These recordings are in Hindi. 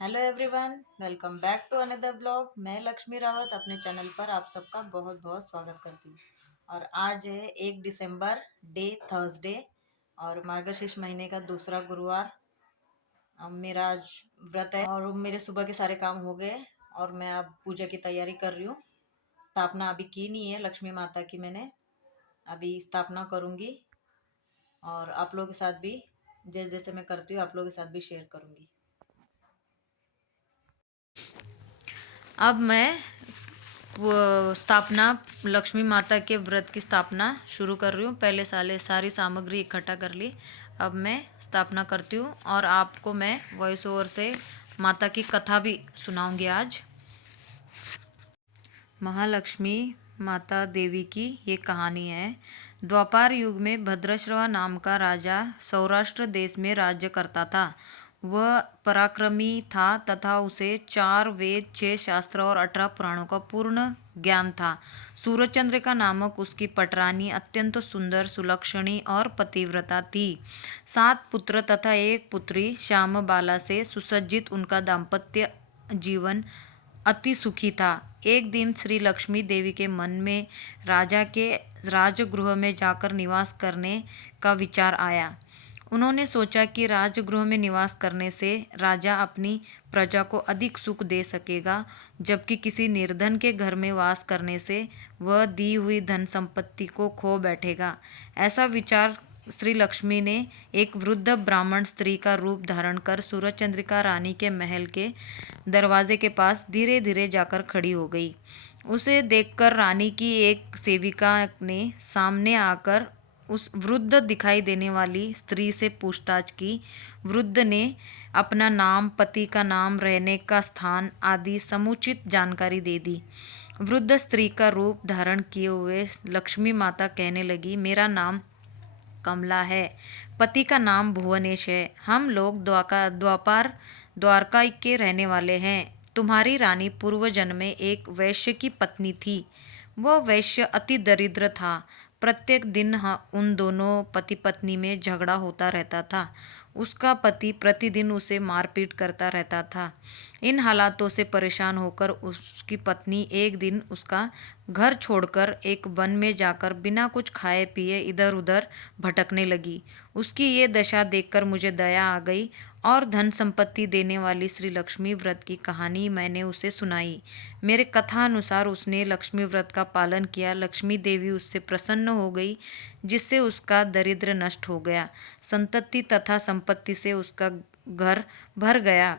Hello everyone, welcome back to another blog. मैं लक्ष्मी रावत अपने चैनल पर आप सबका बहुत बहुत स्वागत करती हूँ। और आज है 1 दिसंबर, डे थर्सडे और मार्गशीर्ष महीने का दूसरा गुरुवार। मेरा आज व्रत है और मेरे सुबह के सारे काम हो गए और मैं अब पूजा की तैयारी कर रही हूँ। स्थापना अभी की नहीं है लक्ष्मी माता की, मैंने अभी स्थापना करूँगी और आप लोगों के साथ भी जैसे जैसे मैं करती हूँ आप लोगों के साथ भी शेयर करूँगी। अब मैं स्थापना लक्ष्मी माता के व्रत की स्थापना शुरू कर रही हूँ। पहले सारी सामग्री इकट्ठा कर ली। अब मैं स्थापना करती हूँ और आपको मैं वॉइस ओवर से माता की कथा भी सुनाऊंगी आज। महालक्ष्मी माता देवी की ये कहानी है। द्वापर युग में भद्रश्रवा नाम का राजा सौराष्ट्र देश में राज्य करता था। वह पराक्रमी था तथा उसे 4 वेद, 6 शास्त्र और 18 पुराणों का पूर्ण ज्ञान था। सूर्यचंद्रिका नामक उसकी पटरानी अत्यंत सुंदर, सुलक्षणी और पतिव्रता थी। 7 पुत्र तथा 1 पुत्री श्यामबाला से सुसज्जित उनका दाम्पत्य जीवन अति सुखी था। एक दिन श्री लक्ष्मी देवी के मन में राजा के राजगृह में जाकर निवास करने का विचार आया। उन्होंने सोचा कि राजगृह में निवास करने से राजा अपनी प्रजा को अधिक सुख दे सकेगा, जबकि किसी निर्धन के घर में वास करने से वह दी हुई धन संपत्ति को खो बैठेगा। ऐसा विचार श्री लक्ष्मी ने एक वृद्ध ब्राह्मण स्त्री का रूप धारण कर सूर्यचंद्रिका रानी के महल के दरवाजे के पास धीरे धीरे जाकर खड़ी हो गई। उसे देखकर रानी की एक सेविका ने सामने आकर उस वृद्ध दिखाई देने वाली स्त्री से पूछताछ की। वृद्ध ने अपना नाम, पति का नाम, रहने का स्थान आदि समुचित जानकारी दे दी। वृद्ध स्त्री का रूप धारण किए हुए लक्ष्मी माता कहने लगी, मेरा नाम कमला है, पति का नाम भुवनेश है। हम लोग द्वारका के रहने वाले हैं। तुम्हारी रानी पूर्व जन्म में एक वैश्य की पत्नी थी। वह वैश्य अति दरिद्र था। प्रत्येक दिन उन दोनों पति पत्नी में झगड़ा होता रहता था। उसका पति प्रतिदिन उसे मारपीट करता रहता था। इन हालातों से परेशान होकर उसकी पत्नी एक दिन उसका घर छोड़कर एक वन में जाकर बिना कुछ खाए पिए इधर उधर भटकने लगी। उसकी ये दशा देखकर मुझे दया आ गई और धन संपत्ति देने वाली श्री लक्ष्मी व्रत की कहानी मैंने उसे सुनाई। मेरे कथा अनुसार उसने लक्ष्मी व्रत का पालन किया। लक्ष्मी देवी उससे प्रसन्न हो गई, जिससे उसका दरिद्र नष्ट हो गया। संतति तथा संपत्ति से उसका घर भर गया।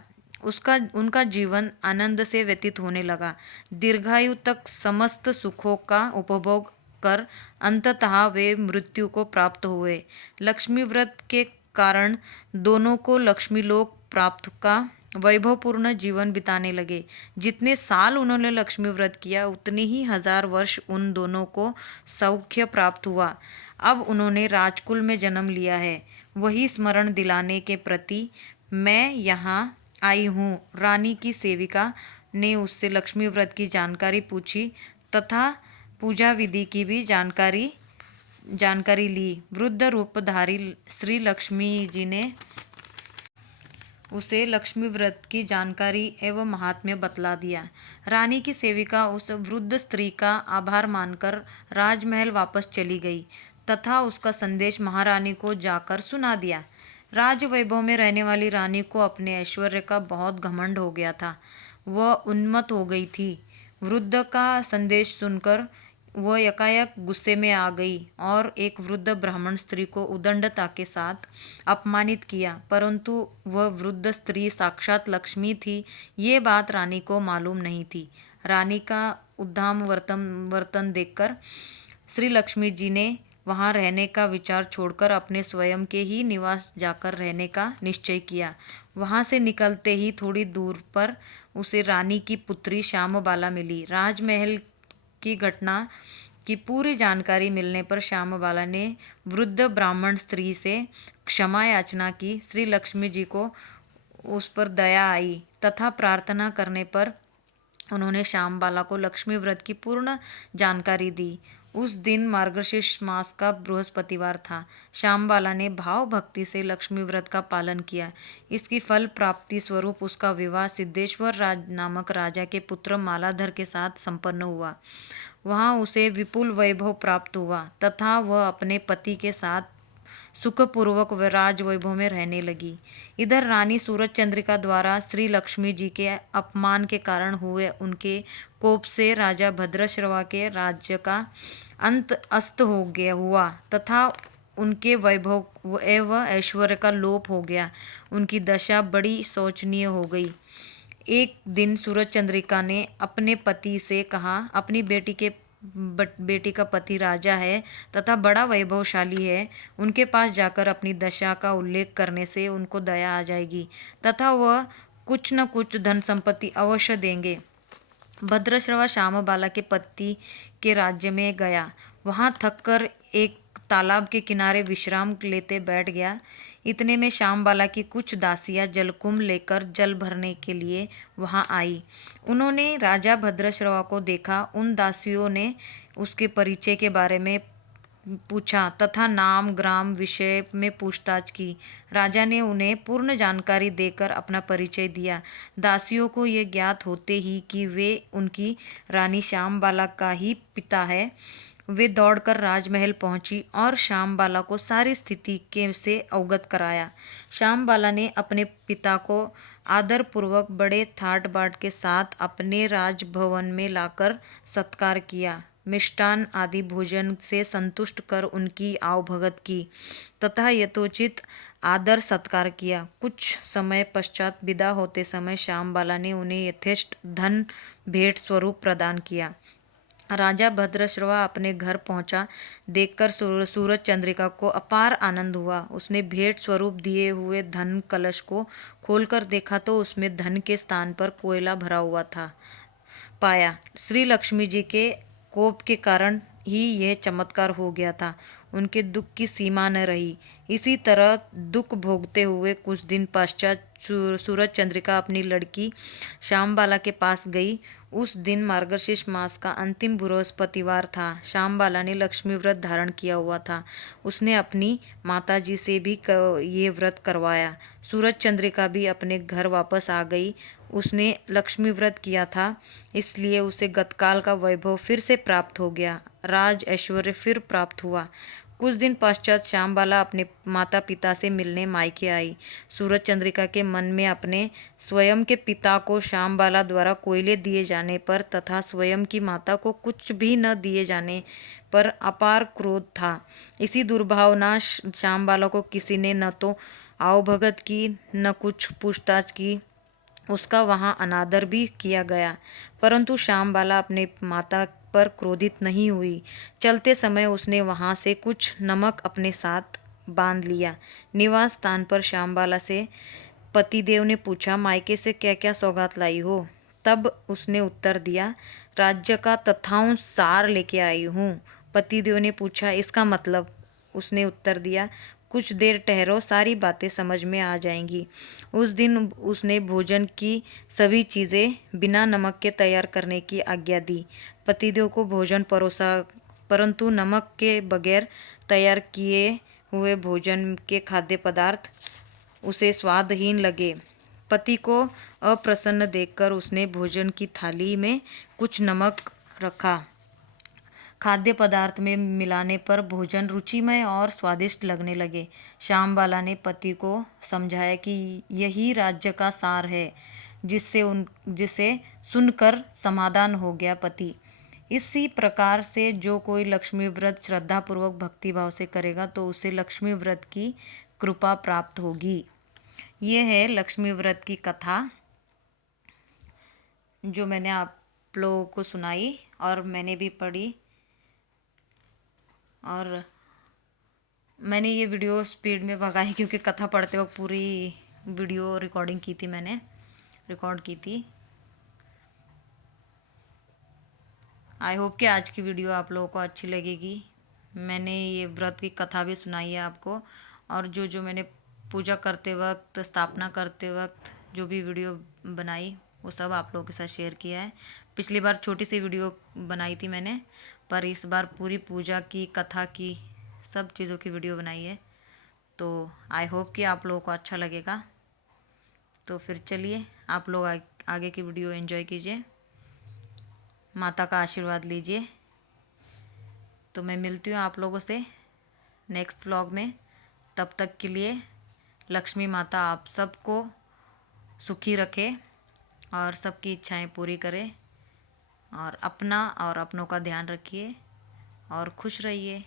उनका जीवन आनंद से व्यतीत होने लगा। दीर्घायु तक समस्त सुखों का उपभोग कर अंततः वे मृत्यु को प्राप्त हुए। लक्ष्मी व्रत के कारण दोनों को लक्ष्मी लोक प्राप्त का वैभवपूर्ण जीवन बिताने लगे। जितने साल उन्होंने लक्ष्मी व्रत किया उतने ही 1000 वर्ष उन दोनों को सौख्य प्राप्त हुआ। अब उन्होंने राजकुल में जन्म लिया है। वही स्मरण दिलाने के प्रति मैं यहाँ आई हूँ। रानी की सेविका ने उससे लक्ष्मी व्रत की जानकारी पूछी तथा पूजा विधि की भी जानकारी ली। वृद्ध रूपधारी श्री लक्ष्मी जी ने उसे लक्ष्मी व्रत की जानकारी एवं महात्म्य बतला दिया। रानी की सेविका उस वृद्ध स्त्री का आभार मानकर राजमहल वापस चली गई तथा उसका संदेश महारानी को जाकर सुना दिया। राजवैभव में रहने वाली रानी को अपने ऐश्वर्य का बहुत घमंड हो गया था। वह उन्मत्त हो गई थी। वृद्ध का संदेश सुनकर वह एकाएक गुस्से में आ गई और एक वृद्ध ब्राह्मण स्त्री को उदंडता के साथ अपमानित किया, परंतु वह वृद्ध स्त्री साक्षात लक्ष्मी थी, ये बात रानी को मालूम नहीं थी। रानी का उद्दाम वर्तन देखकर श्री लक्ष्मी जी ने वहाँ रहने का विचार छोड़कर अपने स्वयं के ही निवास जाकर रहने का निश्चय किया। वहाँ से निकलते ही थोड़ी दूर पर उसे रानी की पुत्री श्यामबाला मिली। राजमहल की घटना की पूरी जानकारी मिलने पर श्यामबाला ने वृद्ध ब्राह्मण स्त्री से क्षमा याचना की। श्री लक्ष्मी जी को उस पर दया आई तथा प्रार्थना करने पर उन्होंने श्यामबाला को लक्ष्मी व्रत की पूर्ण जानकारी दी। उस दिन मार्गशीर्ष मास का बृहस्पतिवार था। श्यामबाला ने भाव भक्ति से लक्ष्मी व्रत का पालन किया। इसकी फल प्राप्ति स्वरूप उसका विवाह सिद्धेश्वर राज नामक राजा के पुत्र मालाधर के साथ संपन्न हुआ। वहां उसे विपुल वैभव प्राप्त हुआ तथा वह अपने पति के साथ सुखपूर्वक व राज वैभव में रहने लगी। इधर रानी सूरज चंद्रिका द्वारा श्री लक्ष्मी जी के अपमान के कारण हुए उनके कोप से राजा भद्रश्रवा के राज्य का अंत अस्त हो गया हुआ तथा उनके वैभव एवं ऐश्वर्य का लोप हो गया। उनकी दशा बड़ी शोचनीय हो गई। एक दिन सूरज चंद्रिका ने अपने पति से कहा, अपनी बेटी का पति राजा है तथा बड़ा वैभवशाली है। उनके पास जाकर अपनी दशा का उल्लेख करने से उनको दया आ जाएगी तथा वह कुछ न कुछ धन संपत्ति अवश्य देंगे। भद्रश्रवा श्यामबाला के पति के राज्य में गया। वहां थककर एक तालाब के किनारे विश्राम लेते बैठ गया। इतने में श्यामबाला की कुछ दासियां जलकुंभ लेकर जल भरने के लिए वहां आई। उन्होंने राजा भद्रश्रवा को देखा। उन दासियों ने उसके परिचय के बारे में पूछा तथा नाम ग्राम विषय में पूछताछ की। राजा ने उन्हें पूर्ण जानकारी देकर अपना परिचय दिया। दासियों को ये ज्ञात होते ही कि वे उनकी रानी श्यामबाला का ही पिता है, वे दौड़कर राजमहल पहुंची और श्यामबाला को सारी स्थिति के से अवगत कराया। श्यामबाला ने अपने पिता को आदरपूर्वक बड़े ठाट बाट के साथ अपने राजभवन में लाकर सत्कार किया। मिष्टान आदि भोजन से संतुष्ट कर उनकी आवभगत की तथा यथोचित आदर सत्कार किया। कुछ समय पश्चात विदा होते समय श्यामबाला ने उन्हें यथेष्ट धन भेंट स्वरूप प्रदान किया। राजा भद्रश्रवा अपने घर पहुंचा। देखकर सूरज चंद्रिका को अपार आनंद हुआ। उसने भेंट स्वरूप दिए हुए धन कलश को खोलकर देखा तो उसमें धन के स्थान पर कोयला भरा हुआ था पाया। श्री लक्ष्मी जी के कोप के कारण ही यह चमत्कार हो गया था। उनके दुख की सीमा न रही। इसी तरह दुख भोगते हुए कुछ दिन पश्चात सूरज चंद्रिका अपनी लड़की श्यामबाला के पास गई। उस दिन मार्गशीर्ष मास का अंतिम बृहस्पतिवार था। श्यामबाला ने लक्ष्मी व्रत धारण किया हुआ था। उसने अपनी माताजी से भी ये व्रत करवाया। सूरज चंद्रिका भी अपने घर वापस आ गई। उसने लक्ष्मी व्रत किया था, इसलिए उसे गतकाल का वैभव फिर से प्राप्त हो गया। राज ऐश्वर्य फिर प्राप्त हुआ। कुछ दिन पश्चात श्यामबाला अपने माता पिता से मिलने मायके आई। सूरज चंद्रिका के मन में अपने स्वयं के पिता को श्यामबाला द्वारा कोयले दिए जाने पर तथा स्वयं की माता को कुछ भी न दिए जाने पर अपार क्रोध था। इसी दुर्भावना श्यामबाला को किसी ने न तो आवभगत की न कुछ पूछताछ की। उसका वहां अनादर भी किया गया, परंतु श्यामबाला अपने माता पर क्रोधित नहीं हुई। चलते समय उसने वहां से कुछ नमक अपने साथ बांध लिया। निवास स्थान पर श्यामबाला से पतिदेव ने पूछा, मायके से क्या क्या सौगात लाई हो? तब उसने उत्तर दिया, राज्य का तथांश सार लेके आई हूँ। पतिदेव ने पूछा, इसका मतलब? उसने उत्तर दिया, कुछ देर ठहरो, सारी बातें समझ में आ जाएंगी। उस दिन उसने भोजन की सभी चीज़ें बिना नमक के तैयार करने की आज्ञा दी। पतिदेव को भोजन परोसा, परंतु नमक के बगैर तैयार किए हुए भोजन के खाद्य पदार्थ उसे स्वादहीन लगे। पति को अप्रसन्न देखकर उसने भोजन की थाली में कुछ नमक रखा। खाद्य पदार्थ में मिलाने पर भोजन रुचिमय और स्वादिष्ट लगने लगे। श्यामबाला ने पति को समझाया कि यही राज्य का सार है, जिसे सुनकर समाधान हो गया पति। इसी प्रकार से जो कोई लक्ष्मी व्रत श्रद्धापूर्वक भक्तिभाव से करेगा तो उसे लक्ष्मी व्रत की कृपा प्राप्त होगी। ये है लक्ष्मी व्रत की कथा जो मैंने आप लोगों को सुनाई और मैंने भी पढ़ी। और मैंने ये वीडियो स्पीड में भगाई क्योंकि कथा पढ़ते वक्त पूरी वीडियो रिकॉर्डिंग की थी, मैंने रिकॉर्ड की थी। आई होप कि आज की वीडियो आप लोगों को अच्छी लगेगी। मैंने ये व्रत की कथा भी सुनाई है आपको, और जो मैंने पूजा करते वक्त, स्थापना करते वक्त जो भी वीडियो बनाई वो सब आप लोगों के साथ शेयर किया है। पिछली बार छोटी सी वीडियो बनाई थी मैंने, पर इस बार पूरी पूजा की, कथा की, सब चीज़ों की वीडियो बनाई है। तो आई होप कि आप लोगों को अच्छा लगेगा। तो फिर चलिए आप लोग आगे की वीडियो एंजॉय कीजिए, माता का आशीर्वाद लीजिए। तो मैं मिलती हूँ आप लोगों से नेक्स्ट व्लॉग में। तब तक के लिए लक्ष्मी माता आप सबको सुखी रखे और सबकी इच्छाएं पूरी करे, और अपना और अपनों का ध्यान रखिए और खुश रहिए।